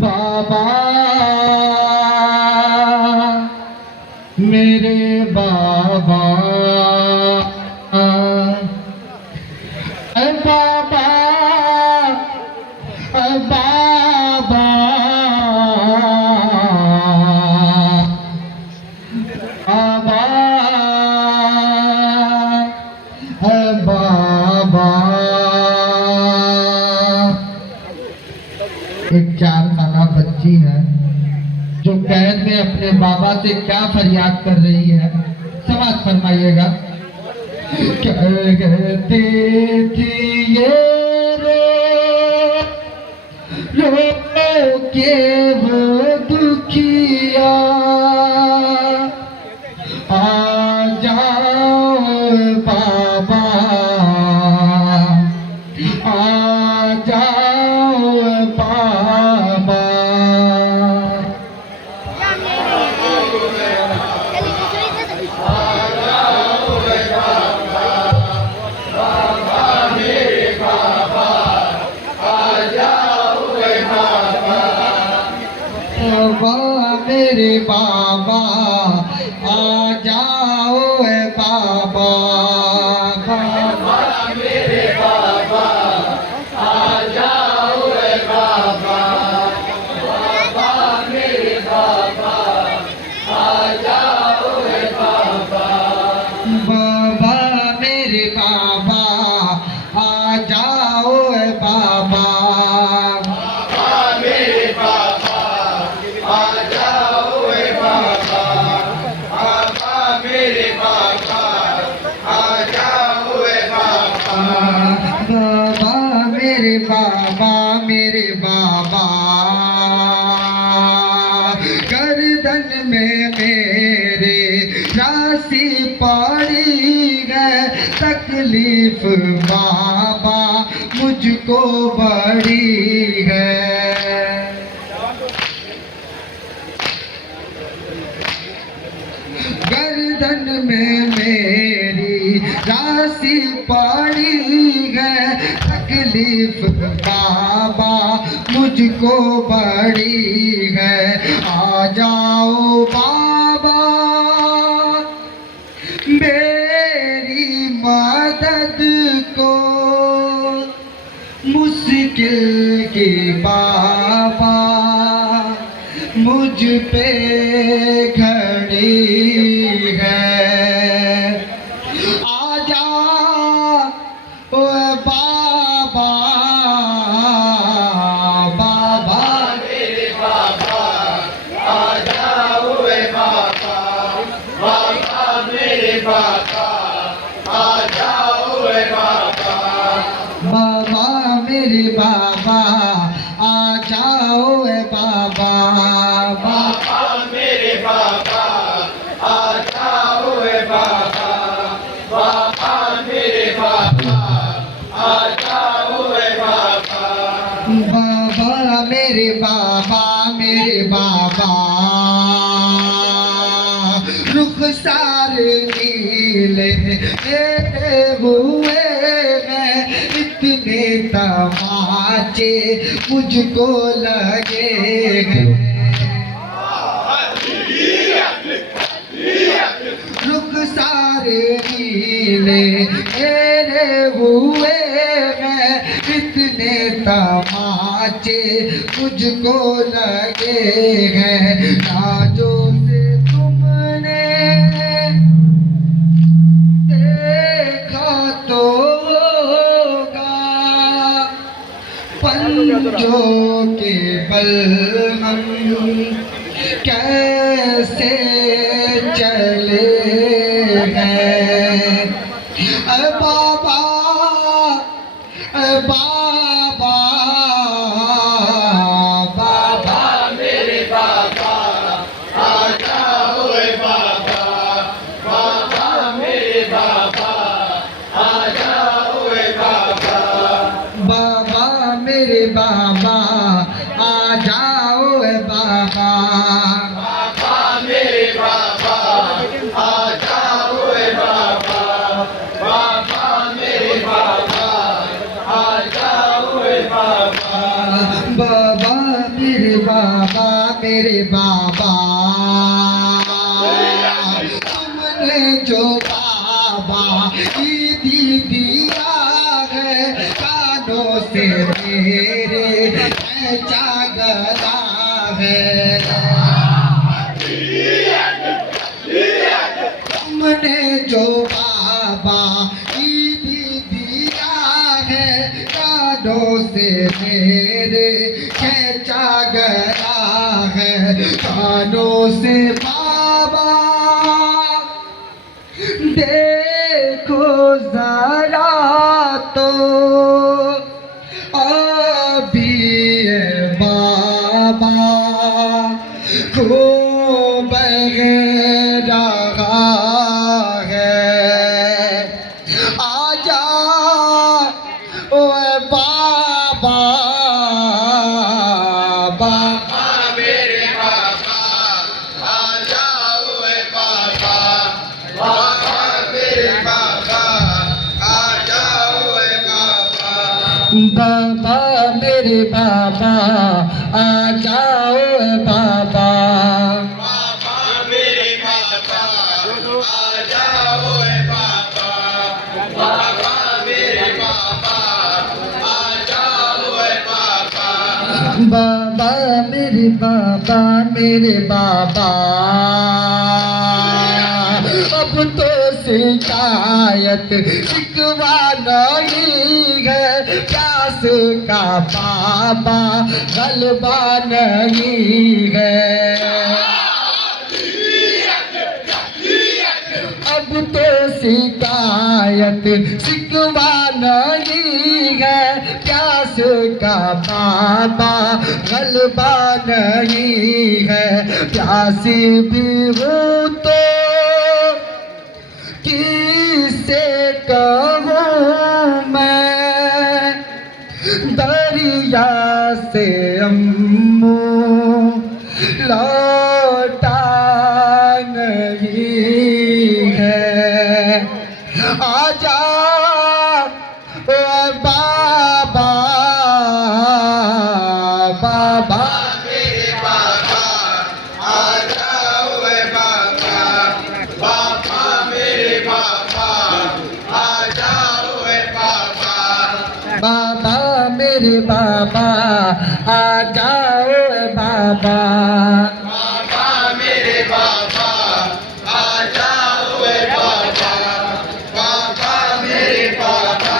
बाबा मेरे बाबा, बाबा बाबा बाबा। एक 4 साला बच्ची है जो कैद में अपने बाबा से क्या फरियाद कर रही है, समाज फरमाइएगा। कहती थी ये रो के वो दुखिया, आ जाओ बाबा, आ जाओ बाबा। मेरे बाबा आ जाओ बाबा, बाबा मेरे बाबा आ जाओ बाबा, बाबा मेरे बाबा आ जाओ बाबा, बाबा मेरे बाबा आ जाओ बाबा, बाबा मेरे बाबा। गर्दन में मेरे राशि पड़ी है, तकलीफ बाबा मुझको बड़ी है। गर्दन में मेरी राशि पड़ी है, तकलीफ बाबा मुझको बड़ी है। आ जाओ बाबा मेरी मदद को, मुश्किल की बाबा मुझ पे खड़ी है। आजा ओ बाबा, बाबा मेरे बाबा आ जाओ बाबा, बाबा मेरे बाबा आ जाओ बाबा, बाबा मेरे बाबा आ जाओ बाबा, बाबा मेरे बाबा आ जाओ बाबा, बाबा मेरे बाबा आ जाओ बाबा, बाबा मेरे बाबा, मेरे बाबा रुखसार नीले हुए हैं, इतने तमाचे मुझको लगे हैं। रुखसार नीले मेरे हुए हैं, इतने तमाचे मुझको लगे हैं। राजों से तुमने देखा तो होगा, पंजों के बल हम कैसे चले हैं। बाबा बाबा, बाबा मेरे बाबा आ जाओ बाबा, बाबा मेरे बाबा आ जाओ बाबा, बाबा मेरे बाबा आ जाओ बाबा, बाबा मेरे बाबा आ जाओ बाबा, बाबा मेरे बाबा आ जाओ बाबा। मेरे बाबा, तुमने जो बाबा ईदी दिया है, कानों से मेरे ऐसा गला है। तुमने जो बाबा ईदी दिया है, कानों से मेरे खींचा गया है। कानों से बाबा देखो जरा तो, अभी ये बाबा को बह रहा है। आजा ओए बाबा, बाबा मेरे बाबा, आ जाओ ए बाबा, बाबा मेरे बाबा, आ जाओ ए बाबा, बाबा मेरे बाबा, आ जाओ बाबा। बाबा मेरे बाबा, आ जाओ ए बाबा, बाबा मेरे बाबा, आ जाओ ए बाबा, बाबा मेरे बाबा, मेरे बाबा, अब तो शिकायत शिकवा नहीं है, प्यास का बाबा गलबा नहीं है। अब तो शिकायत शिकवा नहीं है, प्यास का बाबा गलबा नहीं है। प्यासी भी हूँ तो किससे कहूँ मैं, दरिया से अम्मू लौटा नहीं है। आजा ओ बाबा, बाबा मेरे बाबा, आ जाओ ए बाबा, बाबा मेरे बाबा, आ जाओ ए बाबा, बाबा मेरे बाबा, आ जाओ बाबा। बाबा मेरे बाबा, आ जाओ ए बाबा, बाबा मेरे बाबा,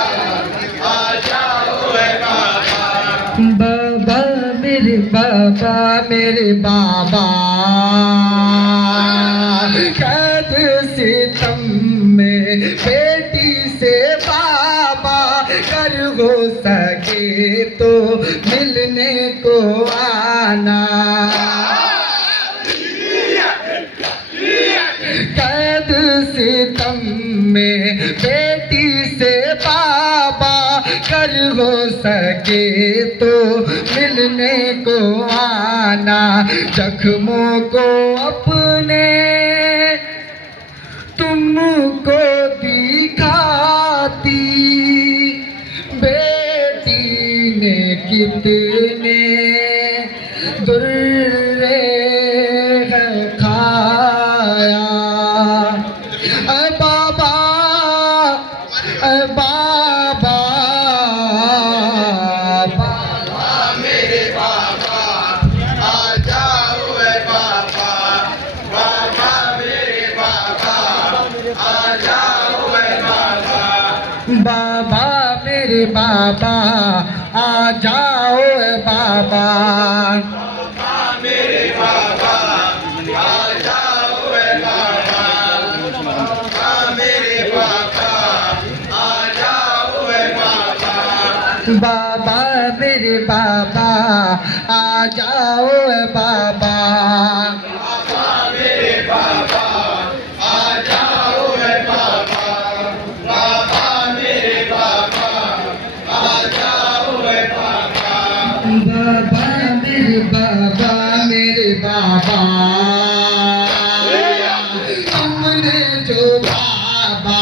आ जाओ ए बाबा, बाबा मेरे बाबा, मेरे बाबा, कैद सितम में बेटी से बाबा, कर हो सके तो मिलने को आना। कैद सितम में बेटी से बाबा, कर हो सके तो मिलने को आना। जख्मों को अपने तुमको दिखाती, बेटी ने कितने दुर्रे खाया। ऐ बाबा, ऐ बाबा, बाबा मेरे बाबा, आ जाओ ए बाबा, बाबा मेरे बाबा, आ जाओ ए बाबा, बाबा मेरे बाबा, आ जाओ बाबा। बाबा मेरे बाबा, आ जाओ ए बाबा, बाबा मेरे बाबा, आ जाओ ए बाबा, बाबा मेरे बाबा, आ जाओ बाबा। बाबा मेरे बाबा, आ जाओ ए बाबा, बाबा मेरे बाबा, आ जाओ ए बाबा, बाबा मेरे बाबा, मेरे बाबा, हमने जो बाबा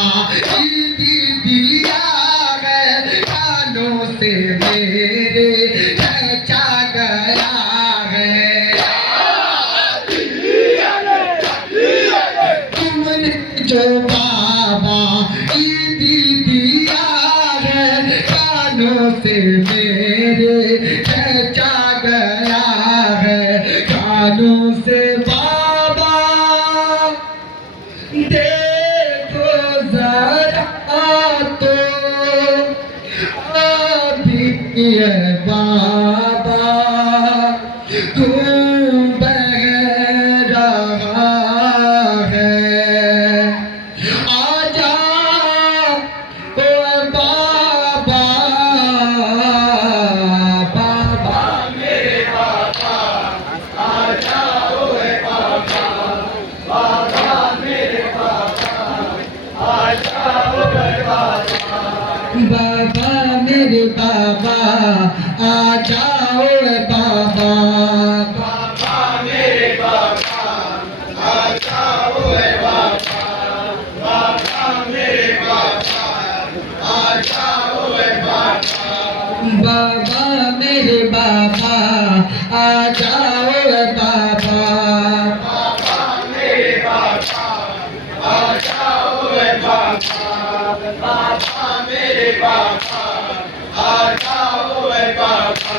ईदी दिया है, कानों से मेरे खींचा गया है। मेरे खचा गया है कानों से बाबा, देखो जरा तो अभी ये बाबा खून बह रहा है। आजा ओ बाबा, बाबा मेरे बाबा आ जाओ बाबा, बाबा मेरे बाबा आ जाओ बाबा, बाबा मेरे बाबा आ जाओ बाबा, बाबा मेरे बाबा आ जाओ बाबा, बाबा मेरे बाबा आ जाओ बाबा, बाबा मेरे बाबा आ जाओ बाबा, बाबा मेरे बाबा आ जाओ बाबा, बाबा मेरे बाबा आ जाओ बाबा,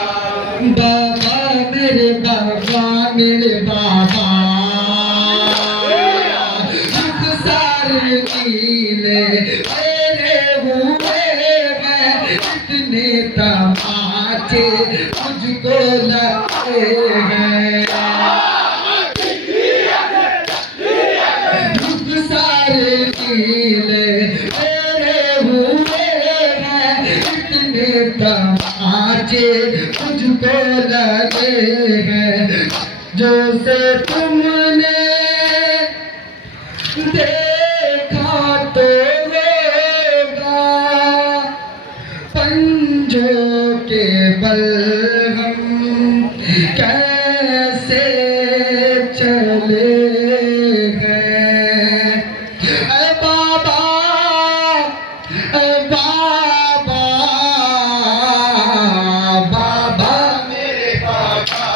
बाबा मेरे बाबा, मेरे बाबा सारे कीले मेरे हुए हैं, इतने तमाचे मुझको लगते हैं। सारे कीले मेरे हुए हैं, इतने तमाचे मुझको लगे हैं, जो से तुमने देखा तो होगा, पंजों के बल हम कैसे चले हैं। ऐ बाबा, ऐ बाबा, बाबा मेरे बाबा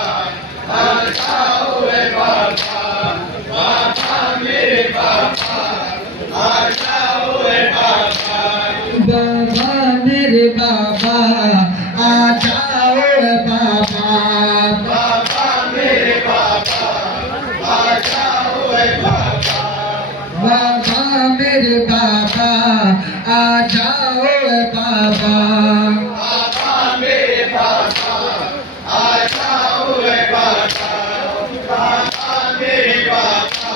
आ जाओ बाबा, बाबा मेरे बाबा आ जाओ बाबा, बाबा मेरे बाबा आ जाओ बाबा, बाबा मेरे बाबा आ जाओ बाबा, बाबा मेरे बाबा आ जाओ बाबा, बाबा मेरे बाबा आ जाओ बाबा, बाबा मेरे बाबा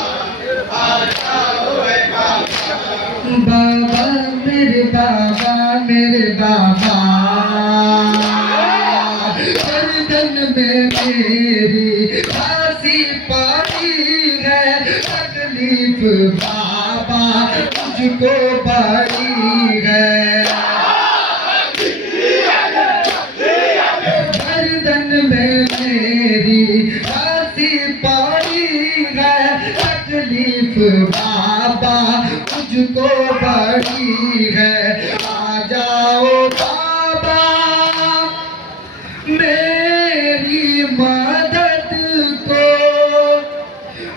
आ जाओ बाबा, बाबा मेरे बाबा, मेरे बाबा गर्दन में मेरी फांसी पड़ी है, तकलीफ बाबा मुझको बड़ी है। गर्दन में मेरी फांसी पड़ी है, तकलीफ बाबा मुझको बड़ी है। आ जाओ बाबा मेरी मदद को,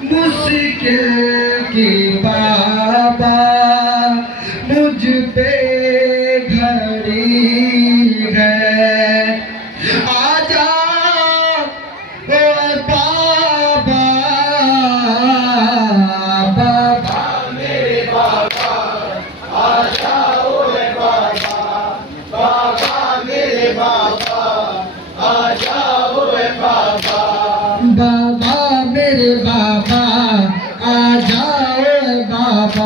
मुश्किल की बाबा मुझ पे घड़ी है। आजा ओ बाबा, बाबा मेरे बाबा आ जाओ बाबा, बाबा मेरे बाबा आ जाओ बाबा, बाबा मेरे बाबा आ जाओ बाबा,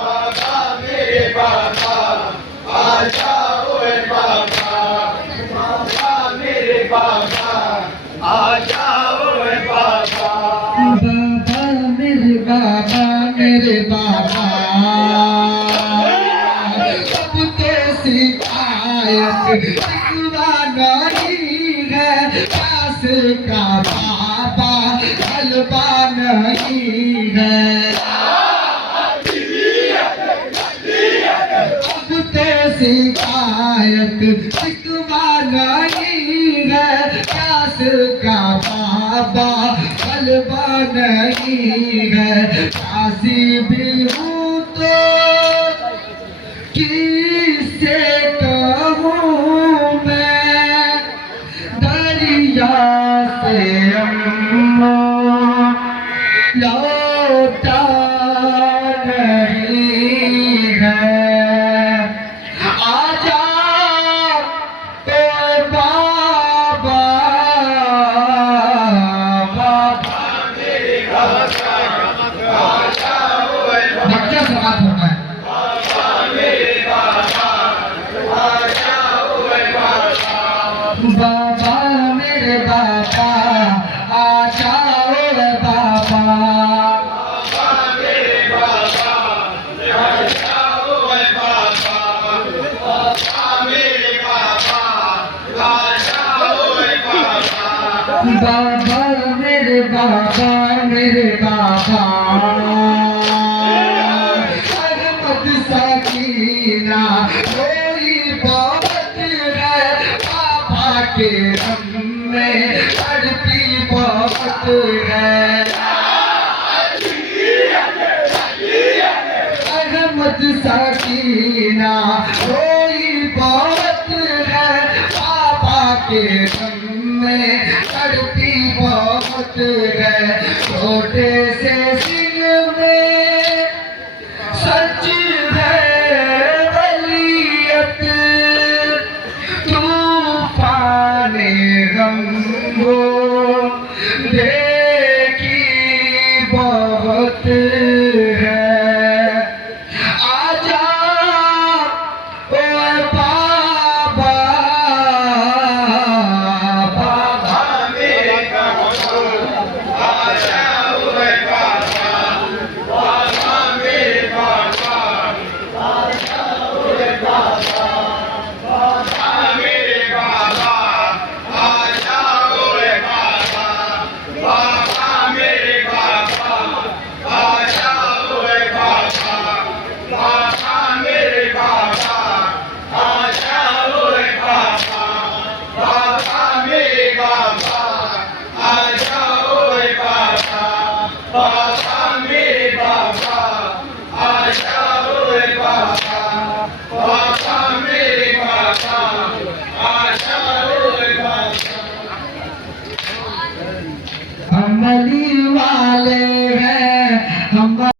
बाबा मेरे बाबा आ जाओ बाबा, बाबा मेरे बाबा आ जाओ बाबा, बाबा मेरे बाबा, मेरे बाबा सब तो शिकायत शिकवा नहीं है, पास का बाबा हलवा नहीं है। अब तो शिकायत शिकवा नहीं है, पास का बाबा हलवा नहीं है। काशी भी हूँ तो किससे कहूँ बाबा मेरे बाबा आ जाओ रे बाबा। बाबा मेरे बाबा आ जाओ रे बाबा। बाबा मेरे बाबा आ जाओ रे बाबा। बाबा मेरे बाबा मेरे बाबा अहमद सकीना कोई बात है बाबा के रंग में तड़पी बहुत है। अहमद सकीना कोई बात है बाबा के रंग में तड़पी बहुत है। छोटे से सिंह में सच है वलीयत तूफान गमो देखी बहुत है। आजा ओ बाबा बाबा मेरे बाबा आ जाओ रे बाबा। बाबा मेरे बाबा आ जाओ रे बाबा। बाबा मेरे बाबा आ जाओ रे बाबा। बाबा मेरे बाबा आ जाओ रे बाबा। बाबा मेरे बाबा आ जाओ रे बाबा। बाबा मेरे बाबा आ जाओ रे बाबा। बाबा मेरे बाबा आ जाओ रे बाबा।